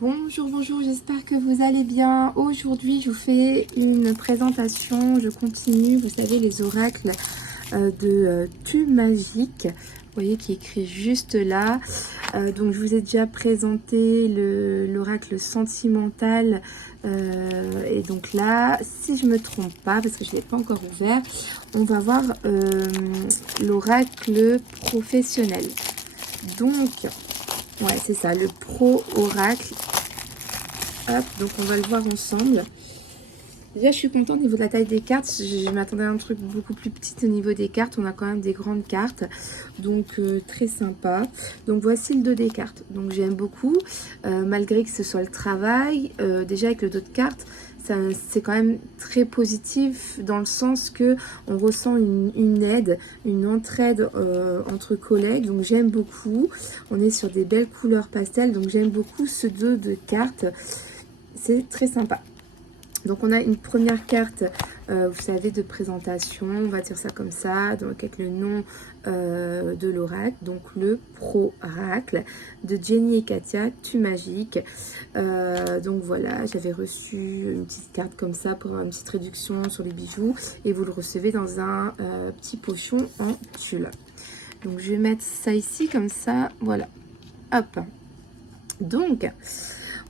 Bonjour, bonjour, j'espère que vous allez bien. Aujourd'hui, je vous fais une présentation. Je continue, vous savez, les oracles de Tu Magique. Vous voyez qui est écrit juste là. Donc, je vous ai déjà présenté l'oracle sentimental. Et donc là, si je ne me trompe pas, parce que je ne l'ai pas encore ouvert, on va voir l'oracle professionnel. Donc, ouais, c'est ça, le pro-oracle. Hop, donc on va le voir ensemble. Déjà, je suis contente au niveau de la taille des cartes. Je m'attendais à un truc beaucoup plus petit au niveau des cartes. On a quand même des grandes cartes. Donc, très sympa. Donc, voici le dos des cartes. Donc, j'aime beaucoup. Malgré que ce soit le travail. Déjà, avec le dos de cartes, c'est quand même très positif dans le sens que on ressent une aide, une entraide entre collègues. Donc, j'aime beaucoup. On est sur des belles couleurs pastel. Donc, j'aime beaucoup ce dos de cartes. C'est très sympa. Donc on a une première carte, vous savez, de présentation, on va dire ça comme ça, donc avec le nom de l'oracle, donc le pro-oracle de Jenny et Katia, Tu Magique. Donc voilà, j'avais reçu une petite carte comme ça pour avoir une petite réduction sur les bijoux et vous le recevez dans un petit pochon en tulle. Donc je vais mettre ça ici comme ça, voilà, hop. Donc,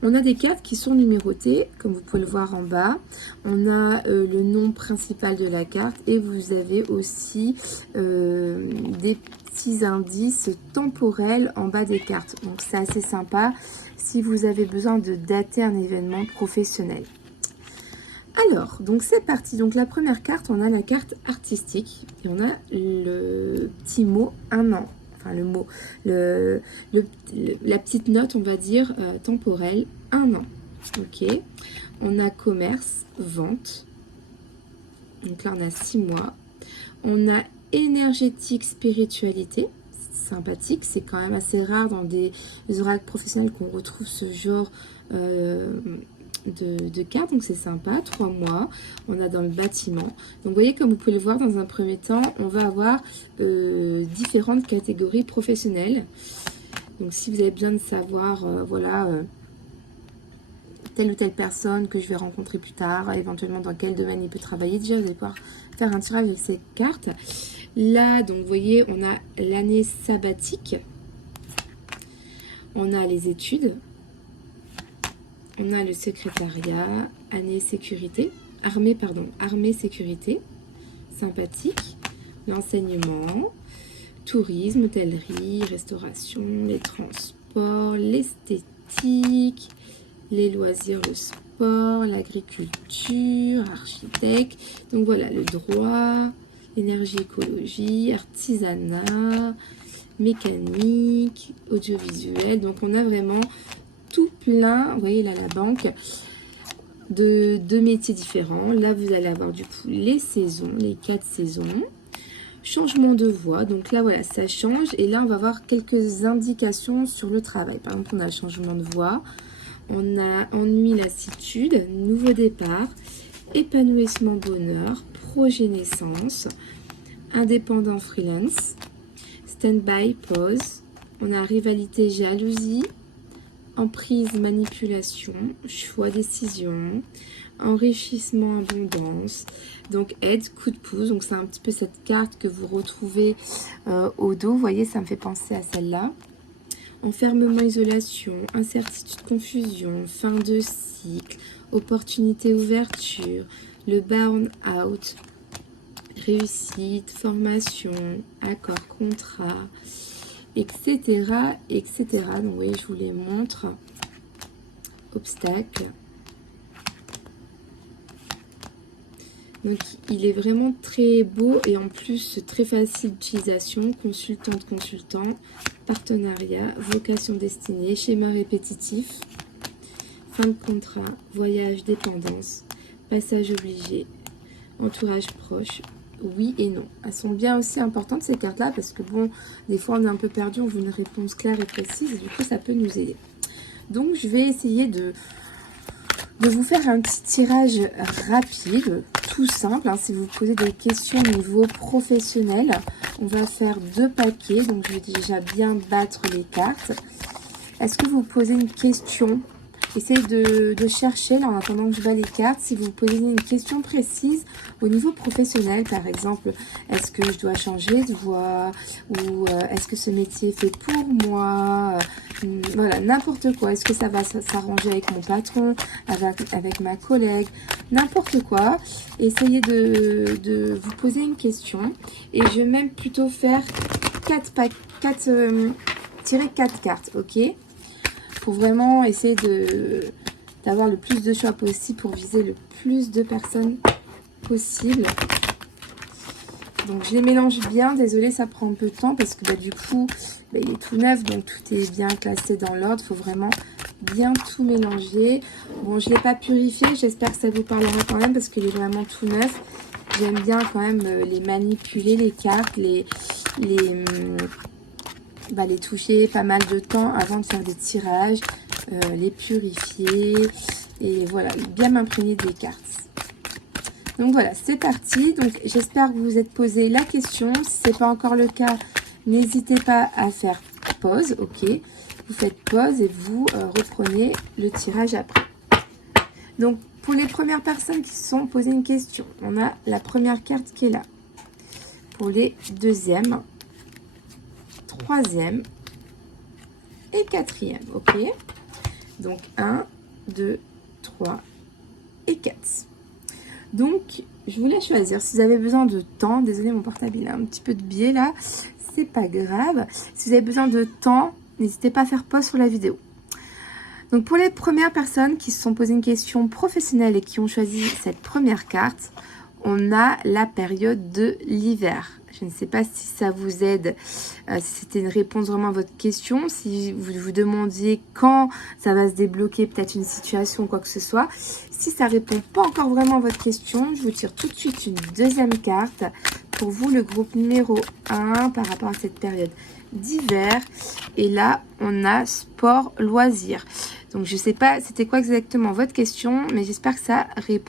on a des cartes qui sont numérotées, comme vous pouvez le voir en bas. On a le nom principal de la carte et vous avez aussi des petits indices temporels en bas des cartes. Donc, c'est assez sympa si vous avez besoin de dater un événement professionnel. Alors, donc c'est parti. Donc, la première carte, on a la carte artistique et on a le petit mot « un an ». Enfin, le mot, la petite note, on va dire, temporelle, 1 an. Ok. On a commerce, vente. Donc là, on a 6 mois. On a énergétique, spiritualité. Sympathique. C'est quand même assez rare dans des oracles professionnels qu'on retrouve ce genre de cartes, donc c'est sympa. 3 mois, on a dans le bâtiment. Donc vous voyez, comme vous pouvez le voir, dans un premier temps, on va avoir différentes catégories professionnelles. Donc si vous avez besoin de savoir, voilà, telle ou telle personne que je vais rencontrer plus tard, éventuellement dans quel domaine il peut travailler, déjà vous allez pouvoir faire un tirage avec ces cartes. Là, donc vous voyez, on a l'année sabbatique, on a les études, on a le secrétariat, armée sécurité, sympathique, l'enseignement, tourisme, hôtellerie, restauration, les transports, l'esthétique, les loisirs, le sport, l'agriculture, architecte. Donc voilà, le droit, énergie, écologie, artisanat, mécanique, audiovisuel. Donc on a vraiment tout plein, vous voyez là la banque, de métiers différents. Là vous allez avoir du coup les saisons, les 4 saisons, changement de voie, donc là voilà ça change et là on va avoir quelques indications sur le travail. Par exemple on a le changement de voie, on a ennui, lassitude, nouveau départ, épanouissement, bonheur, projet naissance, indépendant, freelance, stand-by, pause, on a rivalité, jalousie, emprise, manipulation, choix, décision, enrichissement, abondance, donc aide, coup de pouce. Donc c'est un petit peu cette carte que vous retrouvez au dos, vous voyez, ça me fait penser à celle-là. Enfermement, isolation, incertitude, confusion, fin de cycle, opportunité, ouverture, le burn-out, réussite, formation, accord, contrat, etc., etc. Donc, vous voyez, je vous les montre. Obstacle. Donc, il est vraiment très beau et en plus très facile d'utilisation. Consultant, partenariat, vocation destinée, schéma répétitif, fin de contrat, voyage, dépendance, passage obligé, entourage proche. Oui et non. Elles sont bien aussi importantes ces cartes-là parce que bon, des fois on est un peu perdu, on veut une réponse claire et précise et du coup ça peut nous aider. Donc je vais essayer de vous faire un petit tirage rapide, tout simple. Hein, si vous posez des questions au niveau professionnel, on va faire 2 paquets. Donc je vais déjà bien battre les cartes. Est-ce que vous posez une question essayez de chercher, là, en attendant que je vois les cartes, si vous vous posez une question précise au niveau professionnel, par exemple, est-ce que je dois changer de voie, ou est-ce que ce métier est fait pour moi, voilà, n'importe quoi, est-ce que ça va s'arranger avec mon patron, avec ma collègue, n'importe quoi, essayez de vous poser une question, et je vais même plutôt faire tirer 4 cartes, ok, pour vraiment essayer d'avoir le plus de choix possible pour viser le plus de personnes possible. Donc je les mélange bien, désolée ça prend un peu de temps parce que du coup il est tout neuf, donc tout est bien classé dans l'ordre, il faut vraiment bien tout mélanger. Bon, je ne l'ai pas purifié, j'espère que ça vous parlera quand même parce qu'il est vraiment tout neuf. J'aime bien quand même les manipuler, les cartes, les toucher pas mal de temps avant de faire des tirages, les purifier et voilà, bien m'imprégner des cartes. Donc voilà, c'est parti. Donc j'espère que vous vous êtes posé la question. Si ce n'est pas encore le cas, n'hésitez pas à faire pause, ok. Vous faites pause et vous reprenez le tirage après. Donc pour les premières personnes qui se sont posées une question, on a la première carte qui est là. Pour les deuxièmes, troisième et quatrième, ok. Donc 1, 2, 3 et 4. Donc, je vous laisse choisir. Si vous avez besoin de temps, désolé mon portable il a un petit peu de biais là, c'est pas grave. Si vous avez besoin de temps, n'hésitez pas à faire pause sur la vidéo. Donc pour les premières personnes qui se sont posées une question professionnelle et qui ont choisi cette première carte, on a la période de l'hiver. Je ne sais pas si ça vous aide, si c'était une réponse vraiment à votre question, si vous vous demandiez quand ça va se débloquer, peut-être une situation ou quoi que ce soit. Si ça répond pas encore vraiment à votre question, je vous tire tout de suite une deuxième carte. Pour vous, le groupe numéro 1 par rapport à cette période d'hiver. Et là, on a sport, loisirs. Donc, je ne sais pas c'était quoi exactement votre question, mais j'espère que ça répond.